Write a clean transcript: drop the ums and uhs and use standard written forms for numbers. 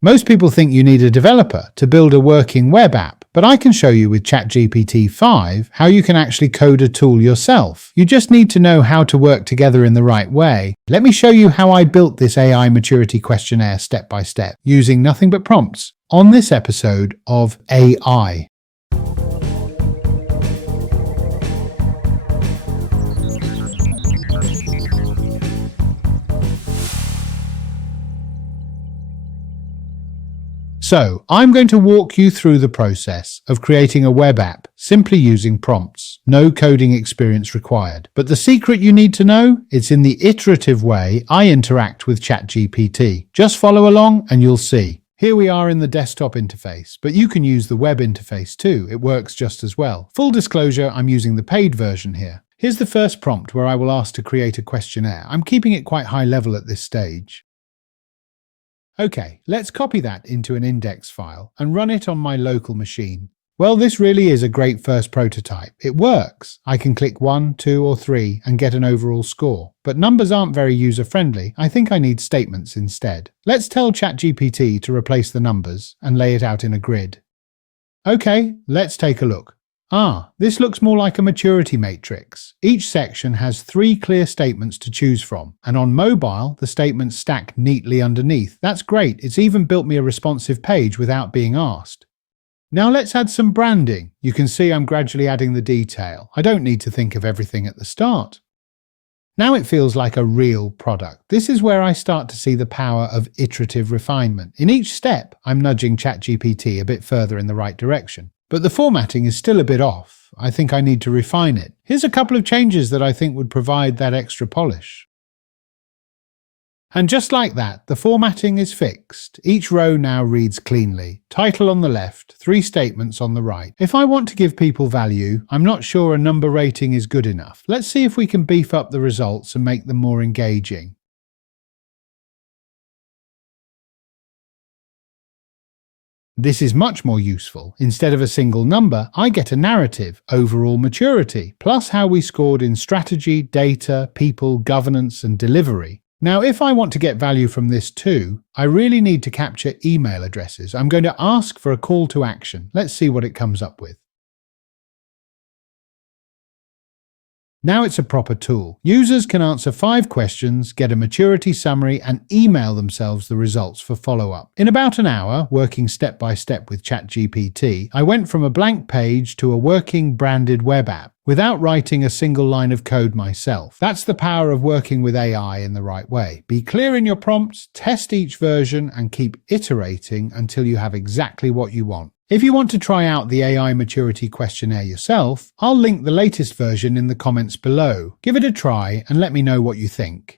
Most people think you need a developer to build a working web app, but I can show you with ChatGPT 5 how you can actually code a tool yourself. You just need to know how to work together in the right way. Let me show you how I built this AI maturity questionnaire step by step, using nothing but prompts on this episode of AI. So, I'm going to walk you through the process of creating a web app simply using prompts. No coding experience required. But the secret you need to know? It's in the iterative way I interact with ChatGPT. Just follow along and you'll see. Here we are in the desktop interface, but you can use the web interface too. It works just as well. Full disclosure, I'm using the paid version here. Here's the first prompt where I will ask to create a questionnaire. I'm keeping it quite high level at this stage. Okay, let's copy that into an index file and run it on my local machine. Well, this really is a great first prototype. It works. I can click 1, 2, or 3 and get an overall score. But numbers aren't very user-friendly. I think I need statements instead. Let's tell ChatGPT to replace the numbers and lay it out in a grid. Okay, let's take a look. This looks more like a maturity matrix. Each section has 3 clear statements to choose from, and on mobile, the statements stack neatly underneath. That's great. It's even built me a responsive page without being asked. Now let's add some branding. You can see I'm gradually adding the detail. I don't need to think of everything at the start. Now it feels like a real product. This is where I start to see the power of iterative refinement. In each step, I'm nudging ChatGPT a bit further in the right direction. But the formatting is still a bit off. I think I need to refine it. Here's a couple of changes that I think would provide that extra polish. And just like that, the formatting is fixed. Each row now reads cleanly. Title on the left, 3 statements on the right. If I want to give people value, I'm not sure a number rating is good enough. Let's see if we can beef up the results and make them more engaging. This is much more useful. Instead of a single number, I get a narrative, overall maturity, plus how we scored in strategy, data, people, governance, and delivery. Now, if I want to get value from this too, I really need to capture email addresses. I'm going to ask for a call to action. Let's see what it comes up with. Now it's a proper tool. Users can answer 5 questions, get a maturity summary, and email themselves the results for follow-up. In about an hour, working step by step with ChatGPT, I went from a blank page to a working branded web app without writing a single line of code myself. That's the power of working with AI in the right way. Be clear in your prompts, test each version, and keep iterating until you have exactly what you want. If you want to try out the AI maturity questionnaire yourself, I'll link the latest version in the comments below. Give it a try and let me know what you think.